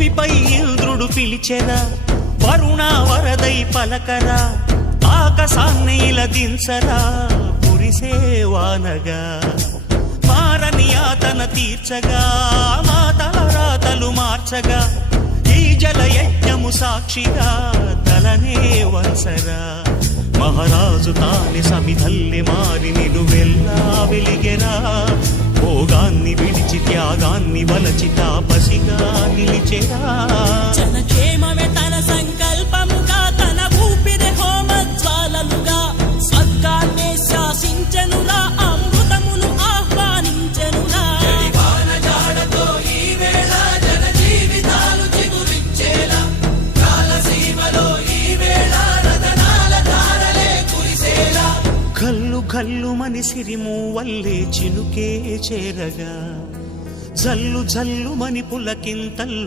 భువిపై ఇంద్రుడు పిలిచెరా, వరుణ వరదై పలకరా, ఆకాశాన్ని ఇలా దించరా, కురిసేవానగా మారని యాతన తీర్చగా, మాతల రాతలు మార్చగా, ఈ జలయజ్ఞము సాక్షిగా తలనే వంచరా. మహారాజు తాని సమిధల్లి మారి నిలువెల్లా వెలిగెరా, భోగాన్ని విడిచి త్యాగాన్ని వలచి తాపసిగా నిలిచెరా. జనక్షేమమే తన సంకల్పముగా, తన ఊపిరి హోమజ్వాలలుగా, స్వర్గాన్నే శాసించెనురా, అమృతమును ఆహ్వానించెనురా. కల్లు కల్లు మని సిరిము వల్లే చినుకే చేరగా, జల్లు జల్లు మని పులకింతల్లు